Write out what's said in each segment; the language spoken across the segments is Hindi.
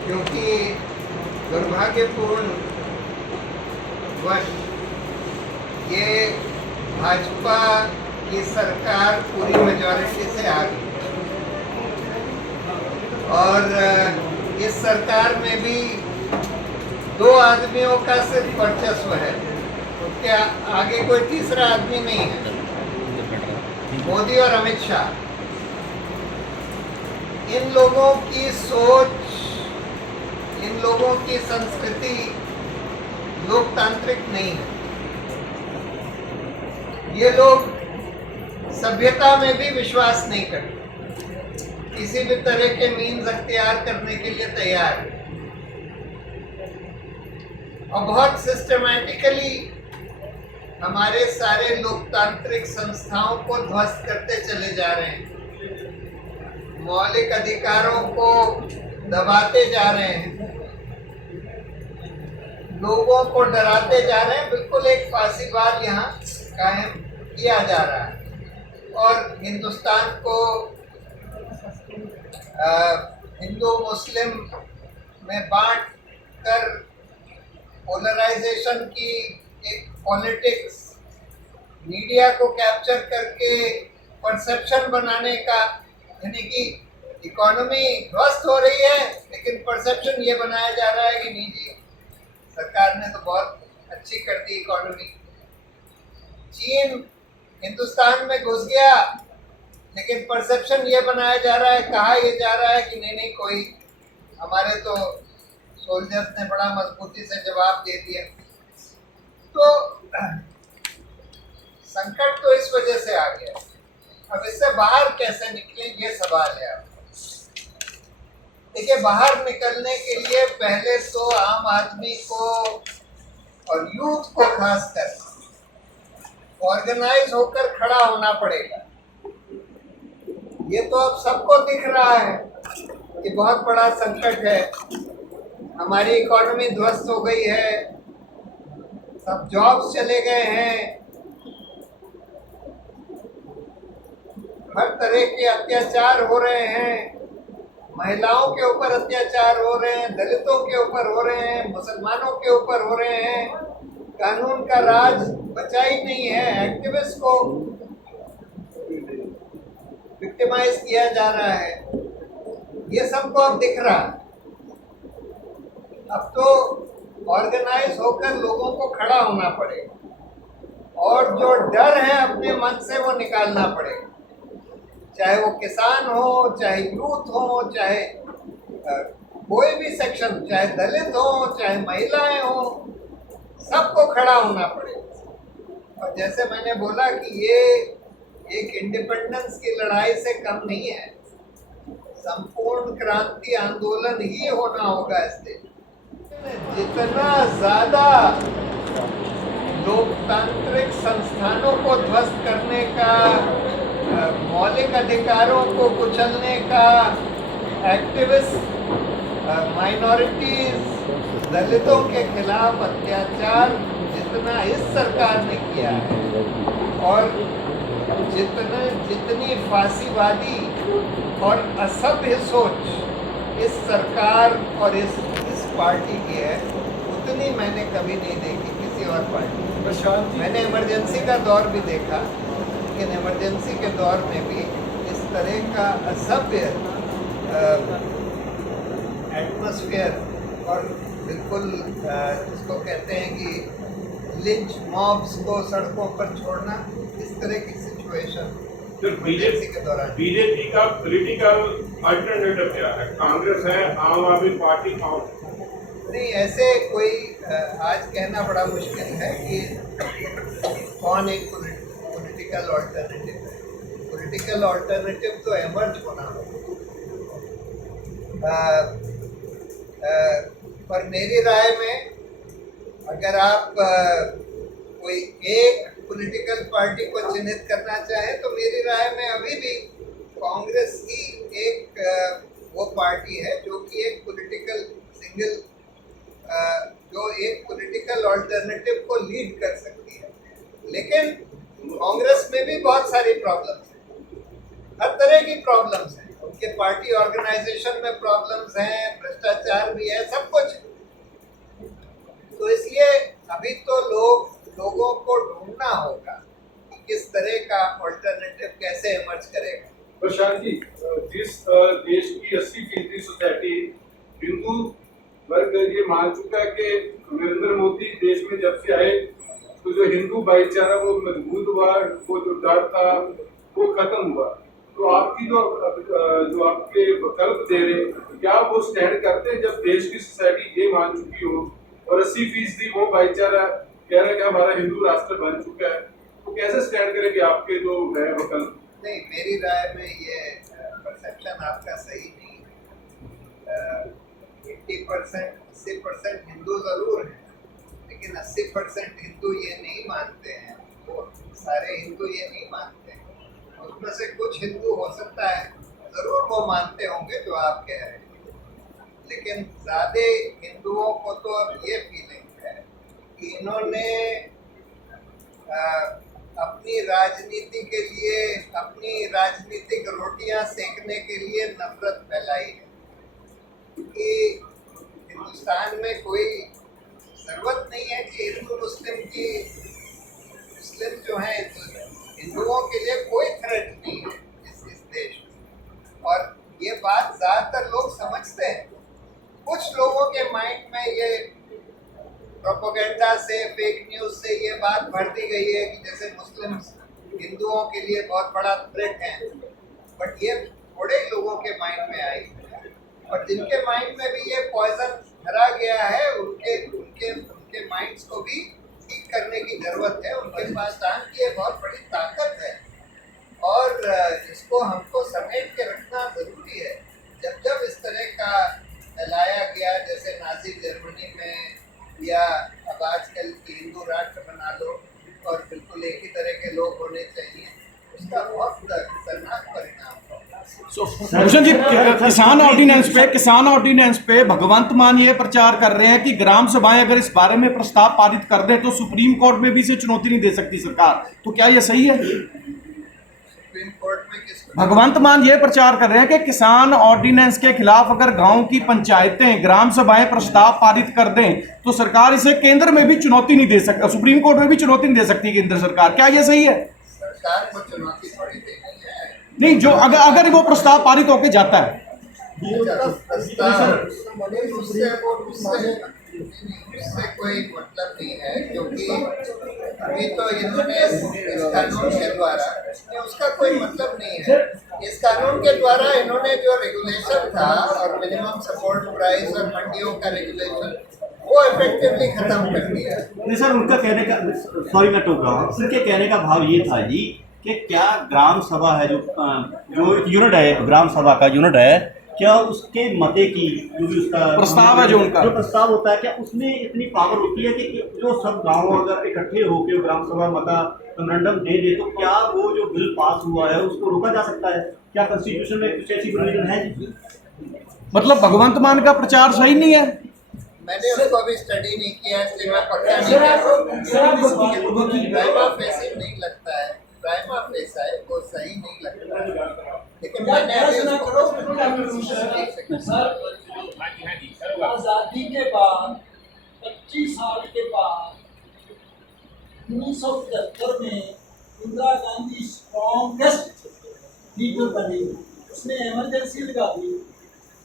क्योंकि दुर्भाग्यपूर्ण वश ये भाजपा की सरकार पूरी मेजॉरिटी से आ गई और इस सरकार में भी 2 आदमियों का सिर्फ वर्चस्व है, उसके आगे कोई तीसरा आदमी नहीं है, मोदी और अमित शाह। इन लोगों की सोच, इन लोगों की संस्कृति लोकतांत्रिक नहीं है। ये लोग सभ्यता में भी विश्वास नहीं करते, किसी भी तरह के मीन्स अख्तियार करने के लिए तैयार है और बहुत सिस्टमैटिकली हमारे सारे लोकतांत्रिक संस्थाओं को ध्वस्त करते चले जा रहे हैं, मौलिक अधिकारों को दबाते जा रहे हैं, लोगों को डराते जा रहे हैं। बिल्कुल एक फांसीवाद यहाँ कायम किया जा रहा है और हिंदुस्तान को हिंदू मुस्लिम में बांट कर पोलराइजेशन की एक पॉलिटिक्स, मीडिया को कैप्चर करके परसेप्शन बनाने का, यानी कि इकोनॉमी ध्वस्त हो रही है लेकिन परसेप्शन ये बनाया जा रहा है कि नहीं जी सरकार ने तो बहुत अच्छी कर दी इकोनॉमी। चीन हिंदुस्तान में घुस गया लेकिन परसेप्शन ये बनाया जा रहा है, कहा ये जा रहा है कि नहीं कोई हमारे तो सोल्जर्स ने बड़ा मजबूती से जवाब दे दिया। तो संकट तो इस वजह से आ गया। अब इससे बाहर कैसे निकले ये सवाल है। देखिए, बाहर निकलने के लिए पहले तो आम आदमी को और यूथ को खासकर ऑर्गेनाइज होकर खड़ा होना पड़ेगा। ये तो अब सबको दिख रहा है कि बहुत बड़ा संकट है, हमारी इकोनॉमी ध्वस्त हो गई है, सब जॉब्स चले गए हैं, हर तरह के अत्याचार हो रहे हैं, महिलाओं के ऊपर अत्याचार हो रहे हैं, दलितों के ऊपर हो रहे हैं, मुसलमानों के ऊपर हो रहे हैं, कानून का राज बचा ही नहीं है, एक्टिविस्ट को विक्टिमाइज किया जा रहा है। ये सबको अब दिख रहा है। अब तो ऑर्गेनाइज होकर लोगों को खड़ा होना पड़ेगा और जो डर है अपने मन से वो निकालना पड़ेगा, चाहे वो किसान हो, चाहे यूथ हो, चाहे कोई भी सेक्शन, चाहे दलित हो, चाहे महिलाएं हो, सबको खड़ा होना पड़ेगा। और जैसे मैंने बोला कि ये एक इंडिपेंडेंस की लड़ाई से कम नहीं है, संपूर्ण क्रांति आंदोलन ही होना होगा इससे। जितना ज्यादा लोकतांत्रिक संस्थानों को ध्वस्त करने का, मौलिक अधिकारों को कुचलने का, एक्टिविस्ट, माइनॉरिटीज, दलितों के खिलाफ अत्याचार जितना इस सरकार ने किया है और जितनी फांसीवादी और असभ्य सोच इस सरकार और इस पार्टी की है, उतनी मैंने कभी नहीं देखी किसी और पार्टी। मैंने इमरजेंसी का दौर भी देखा, लेकिन इमरजेंसी के दौर में भी इस तरह का असभ्य एटमॉस्फेयर और बिल्कुल जिसको कहते हैं कि लिंच मॉब्स को सड़कों पर छोड़ना, इस तरह की सिचुएशन इमरजेंसी के दौरान। बीजेपी का पॉलिटिकल अल्टरनेटिव क्या है? कांग्रेस है, आम आदमी पार्टी, नहीं, ऐसे कोई आज कहना बड़ा मुश्किल है कि कौन एक पॉलिटिकल ऑल्टरनेटिव है। पॉलिटिकल ऑल्टरनेटिव तो एमर्ज होना होगा। पर मेरी राय में अगर आप कोई एक पॉलिटिकल पार्टी को चिन्हित करना चाहे तो मेरी राय में अभी भी कांग्रेस ही एक वो पार्टी है जो कि एक पॉलिटिकल सिंगल, जो एक पॉलिटिकल ऑल्टरनेटिव को लीड कर सकती है। लेकिन कांग्रेस में भी बहुत सारी प्रॉब्लम्स हैं, हर तरह की प्रॉब्लम्स हैं। उनके पार्टी ऑर्गेनाइजेशन में प्रॉब्लम्स हैं, भ्रष्टाचार भी है, सब कुछ। तो इसलिए अभी तो लोगों को ढूंढना होगा कि किस तरह का ऑल्टरनेटिव कैसे इमर्ज करेगा। प्रशांत जी, जिस देश की 80% सोसाइटी हिंदू वर्ग ये मान चुका है कि नरेंद्र मोदी देश में जब से आए तो जो हिंदू भाईचारा वो मजबूत हुआ, वो जो डर था वो खत्म हुआ, तो आपकी जो आपके विकल्प दे रहे, क्या वो स्टैंड करते हैं जब देश की सोसाइटी ये मान चुकी हो और 80% वो भाईचारा कह रहा है कि हमारा हिंदू राष्ट्र बन चुका है, तो कैसे स्टैंड करेंगे आपके जो है विकल्प? नहीं, मेरी राय में ये परसेप्शन आपका सही नहीं है। 80% हिंदू जरूर हैं, लेकिन 80% हिंदू ये नहीं मानते हैं, वो सारे हिंदू ये नहीं मानते हैं। उसमें से कुछ हिंदू हो सकता है जरूर वो मानते होंगे जो आप कह रहे हैं, लेकिन ज्यादा हिंदुओं को तो अब ये फीलिंग है कि इन्होंने अपनी राजनीति के लिए, अपनी राजनीतिक रोटियां सेकने के लिए नफरत फैलाई है, क्योंकि हिंदुस्तान में कोई जरूरत नहीं है कि हिंदू मुस्लिम जो है, हिंदुओं के लिए कोई थ्रेट नहीं है इस देश में। और ये बात ज्यादातर लोग समझते हैं। कुछ लोगों के माइंड में ये प्रोपेगेंडा से, फेक न्यूज से ये बात भर दी गई है कि जैसे मुस्लिम हिंदुओं के लिए बहुत बड़ा थ्रेट है, बट ये थोड़े लोगों के माइंड में आई है। और जिनके माइंड में भी ये पॉइजन भरा गया है, उनके माइंड्स को भी ठीक करने की जरूरत है। उनके पास की ये बहुत बड़ी ताकत है और इसको हमको समेट के रखना जरूरी है। जब इस तरह का फैलाया गया, जैसे नाजी जर्मनी में, या अब आजकल की हिंदू राष्ट्र बना लो और बिल्कुल एक ही तरह के लोग होने चाहिए, उसका बहुत खतरनाक परिणाम होगा। भूषण जी, किसान ऑर्डिनेंस पे भगवंत मान ये प्रचार कर रहे हैं कि ग्राम सभाएं अगर इस बारे में प्रस्ताव पारित कर दे तो सुप्रीम कोर्ट में भी इसे चुनौती नहीं दे सकती सरकार, तो क्या ये सही है? सुप्रीम कोर्ट में भगवंत मान ये प्रचार कर रहे हैं कि किसान ऑर्डिनेंस के खिलाफ अगर गांव की पंचायतें ग्राम सभाएं प्रस्ताव पारित कर दें तो सरकार इसे केंद्र में भी चुनौती नहीं दे सकती, सुप्रीम कोर्ट में भी चुनौती नहीं दे सकती केंद्र सरकार, क्या ये सही है? सरकार को चुनौती थोड़ी देनी है। नहीं, जो अगर वो प्रस्ताव पारित होके जाता है, उससे कोई मतलब नहीं है, क्योंकि अभी तो इन्होंने इस कानून के द्वारा, उसका कोई मतलब नहीं है। इस कानून के द्वारा इन्होंने जो रेगुलेशन था और मिनिमम सपोर्ट प्राइस और मंडियों का रेगुलेशन, वो इफेक्टिवली खत्म कर दिया। नहीं सर, उनका कहने का, सॉरी मैं टोक रहा हूँ, उनके कहने का भाव ये था जी कि क्या ग्राम सभा है जो यूनिट है, ग्राम सभा का यूनिट है, क्या उसके मते की जो भी उसका प्रस्ताव है, जो उनका जो प्रस्ताव होता है, क्या उसमें इतनी पावर होती है कि जो सब गाँव अगर इकट्ठे होकर ग्राम सभा मता मेमोरेंडम दे दे तो क्या वो जो बिल पास हुआ है उसको रोका जा सकता है? क्या कॉन्स्टिट्यूशन में कुछ ऐसी प्रोविजन है जी? मतलब भगवंत मान का प्रचार सही नहीं है? मैंने उसको अभी स्टडी नहीं किया, इसलिए मैं पक्का नहीं कह सकता। नहीं लगता है, प्राइमा फेसा है, वो सही नहीं लगता, लेकिन मैंने आजादी के बाद 25 साल के बाद 1975 में इंदिरा गांधी स्ट्रॉन्गेस्ट लीडर बनी, उसने इमरजेंसी लगा दी।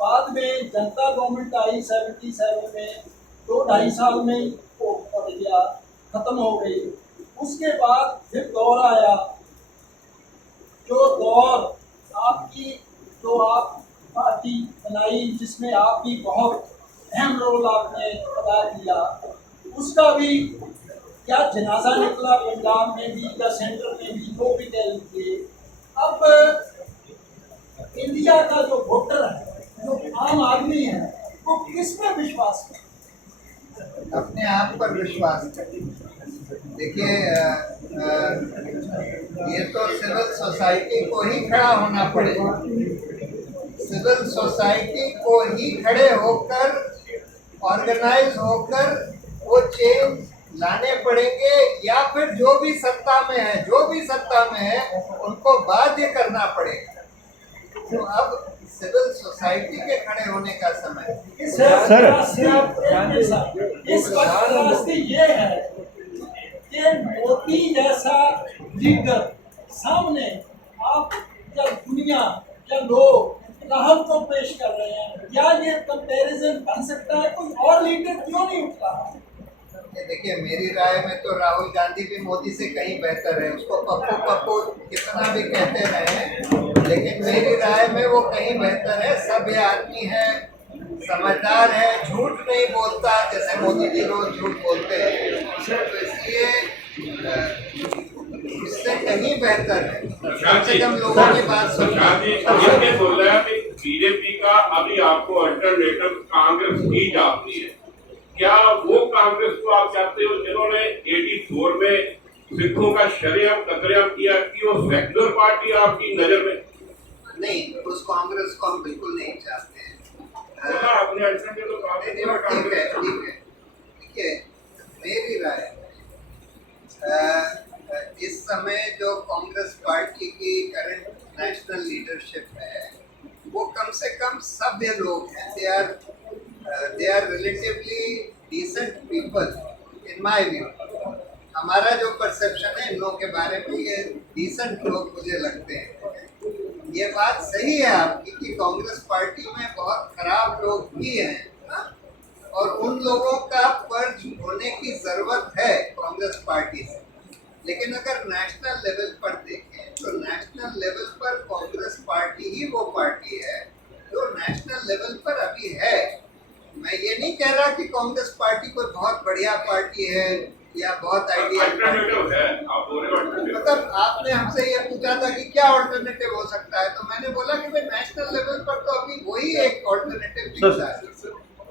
बाद में जनता गवर्नमेंट आई 77 में, 2-2.5 साल में वो पड़ गया, खत्म हो गई। उसके बाद फिर दौर आया, जो दौर आपकी, जो आप पार्टी बनाई जिसमें आप भी बहुत अहम रोल आपने अदा किया, उसका भी क्या जनाजा निकला पंजाब में भी या सेंट्रल में भी, जो भी कह लीजिए। अब इंडिया का जो वोटर है, जो आम आदमी है, वो किस पर विश्वास करे? अपने आप पर विश्वास करें। देखिए, ये तो सिविल सोसाइटी को ही खड़ा होना पड़ेगा। सिविल सोसाइटी को ही खड़े होकर, ऑर्गेनाइज होकर वो चेंज लाने पड़ेंगे, या फिर जो भी सत्ता में है उनको बाध्य करना पड़ेगा। तो अब सिविल सोसाइटी के खड़े होने का समय है। सर। इस वक्त रास्ते ये है कि मोदी जैसा लीडर सामने आप या दुनिया या लोग राहत को पेश कर रहे हैं, क्या ये कंपैरिजन बन सकता है? कोई और लीडर क्यों नहीं उठता? ये देखिए, मेरी राय में तो राहुल गांधी भी मोदी से कहीं बेहतर है। उसको पप्पू पप्पू कितना भी कहते रहे, लेकिन मेरी राय में वो कहीं बेहतर है। सभ्य आदमी है, समझदार है, झूठ नहीं बोलता जैसे मोदी जी रोज झूठ बोलते हैं, तो इसलिए इससे कहीं बेहतर है। कम से कम लोगों की बात सुनना। ये बोल रहा है कि बीजेपी का अभी आपको अल्टरनेटिव कांग्रेस ही चाहती है। क्या वो कांग्रेस को आप चाहते हो जिन्होंने 84 में सिखों का शरेआम कतलेआम किया, कि वो सेक्युलर पार्टी आपकी नजर में? नहीं, उस कांग्रेस को हम बिल्कुल नहीं चाहते हैं। अपने अल्टरनेटिव ठीक है, ठीक है। देखिए, मेरी राय इस समय जो कांग्रेस पार्टी की करंट नेशनल लीडरशिप है, वो कम से कम सभ्य लोग हैं। They are relatively decent people in my view. हमारा जो परसेप्शन है इन लोगों के बारे में, ये डिसेंट लोग मुझे लगते हैं। ये बात सही है आपकी कि कांग्रेस पार्टी में बहुत खराब लोग भी हैं, ना? और उन लोगों का फर्ज होने की जरूरत है कांग्रेस पार्टी से। लेकिन अगर नेशनल लेवल पर देखें तो नेशनल लेवल पर कांग्रेस पार्टी ही वो पार्टी है जो नेशनल लेवल पर अभी है। मैं ये नहीं कह रहा कि कांग्रेस पार्टी कोई बहुत बढ़िया पार्टी है या बहुत आइडियल है। आप बोल रहे हो मतलब आपने हमसे ये पूछा था कि क्या ऑल्टरनेटिव हो सकता है, तो मैंने बोला कि भाई नेशनल लेवल पर तो अभी वही एक ऑल्टरनेटिव दिखता है।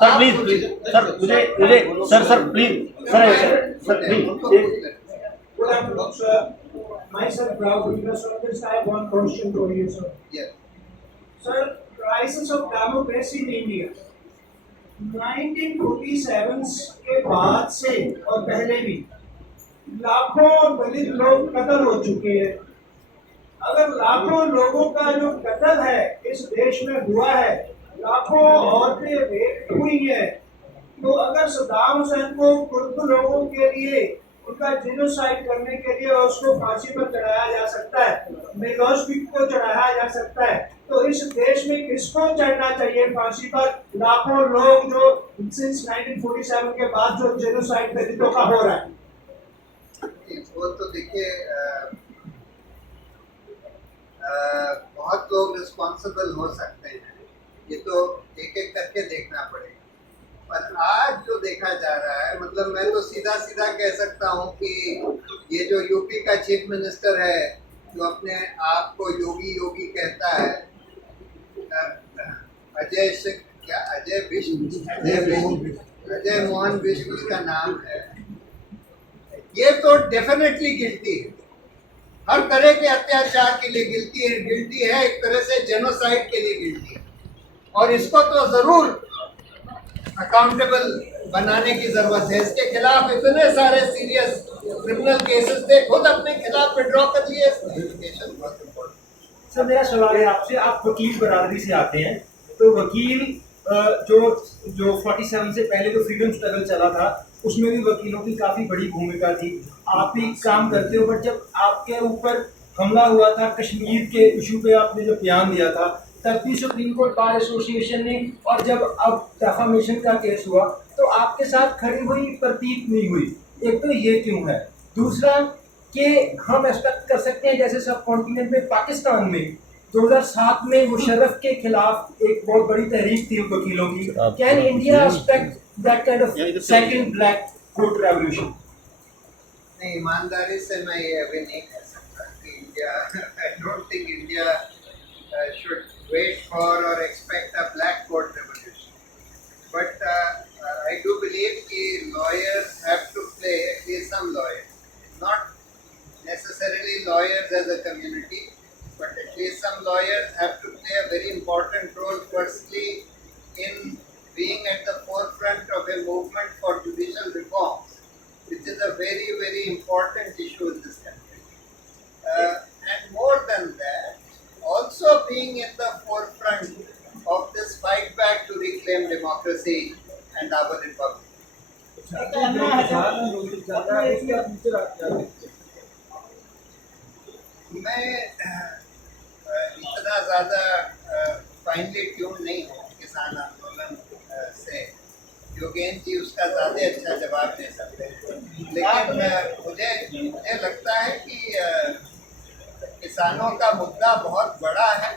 सर प्लीज, सर मुझे sir please, sir please. Good afternoon, sir. Myself, Rahul Ganesh. I have one question to you, sir. Yes. Sir, crisis of democracy in India. 1947 के बाद से और पहले भी लाखों दलित लोग कत्ल हो चुके हैं। अगर लाखों लोगों का जो कत्ल है इस देश में हुआ है, लाखों औरतें रेप हुई है, तो अगर सद्दाम हुसैन को कुर्द लोगों के लिए उनका जेनोसाइड करने के लिए उसको फांसी पर चढ़ाया जा सकता है, मिलोसेविक को चढ़ाया जा सकता है, तो इस देश में किसको चढ़ना चाहिए फांसी पर? लाखों लोग जो सिंस 1947 के बाद जो जेनोसाइड दलितों का हो रहा है। वो तो देखिए, बहुत लोग रिस्पॉन्सिबल हो सकते हैं, ये तो एक एक करके देखना पड़ेगा। पर आज जो देखा जा रहा है, मतलब मैं तो सीधा सीधा कह सकता हूँ कि ये जो यूपी का चीफ मिनिस्टर है जो अपने आप को योगी योगी कहता है, अजय मोहन विश्व उसका नाम है, ये तो डेफिनेटली गिल्टी है, हर तरह के अत्याचार के लिए गिल्टी है, एक तरह से जेनोसाइड के लिए गिल्टी है, और इसको तो जरूर अकाउंटेबल बनाने की जरूरत है। इसके खिलाफ इतने सारे सीरियस क्रिमिनल केसेस थे, खुद अपने खिलाफ विड्रॉ कर लिए। सर मेरा सवाल है आपसे, आप वकील बरादरी से आते हैं, तो वकील जो 47 से पहले जो फ्रीडम स्ट्रगल चला था उसमें भी वकीलों की काफ़ी बड़ी भूमिका थी। आप भी काम करते हो, बट जब आपके ऊपर हमला हुआ था कश्मीर के इशू पे आपने जो बयान दिया था, तब भी सुप्रीम कोर्ट बार एसोसिएशन ने, और जब अब डेफामेशन का केस हुआ तो आपके साथ खड़ी हुई, प्रतीत नहीं हुई। एक तो ये क्यों है? दूसरा कि हम एक्सपेक्ट कर सकते हैं जैसे सब कॉन्टिनेंट में पाकिस्तान में 2007 में मुशर्रफ के खिलाफ एक बहुत बड़ी तहरीक थी वकीलों की, can India expect that kind of second black coat revolution? नहीं, ईमानदारी से मैं ये अभी नहीं कह सकता कि India, I don't think India should wait for or expect a black court revolution. But I do believe that lawyers have to play, at least some lawyers, not necessarily lawyers as a community, but at least some lawyers have to play a very important role, firstly in being at the forefront of a movement for judicial reforms, which is a very, very important issue in this country. And more than that, also being in the forefront democracy and our republic. मैं इतना ज़्यादा फाइनली ट्यून नहीं हूँ किसान आंदोलन से। योगेन जी उसका ज़्यादा अच्छा जवाब दे सकते हैं, लेकिन मुझे लगता है कि किसानों का मुद्दा बहुत बड़ा है।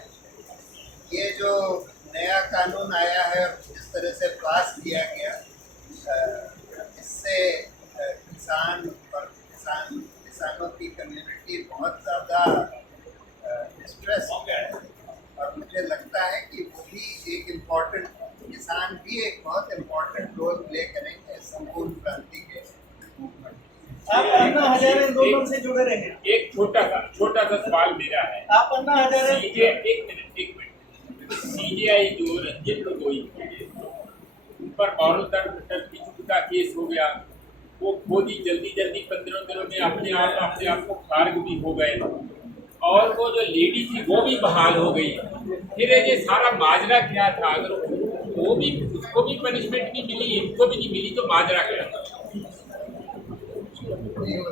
ये जो नया कानून आया है और जिस तरह से पास किया गया, इससे किसानों की कम्युनिटी बहुत ज़्यादा स्ट्रेस हो गया है। और मुझे लगता है कि वो भी एक इम्पोर्टेंट, किसान भी एक बहुत इम्पोर्टेंट रोल प्ले करेंगे इस संपूर्ण क्रांति के मूवमेंट। आप अन्ना हजारे आंदोलन से जुड़े रहे हैं। एक छोटा सा सवाल मेरा है। आप अन्ना हजारे एक मिनट सीजेआई जो रंजन गोगोई थे, उन पर मॉरल टर्पीट्यूड का केस हो गया। वो खुद ही जल्दी 15 दिनों में अपने आप को खारिज भी हो गए, और वो जो लेडी थी वो भी बहाल हो गई। फिर ये सारा माजरा क्या था? अगर उसको भी पनिशमेंट नहीं मिली, इनको भी नहीं मिली, तो माजरा क्या था?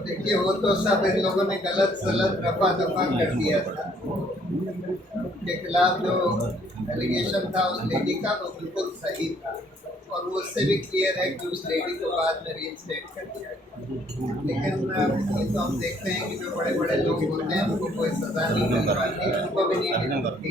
देखिए, वो तो सब इन लोगों ने गलत रफा दफा कर दिया था। उनके खिलाफ जो एलिगेशन था उस लेडी का, वो बिल्कुल सही था, और वो उससे भी क्लियर है कि उस लेडी को बाद में रीइंस्टेट कर दिया। लेकिन ये तो हम देखते हैं कि जो बड़े बड़े लोग होते हैं उनको कोई सजा नहीं मिल पाती, उनको भी नहीं मिल पाती।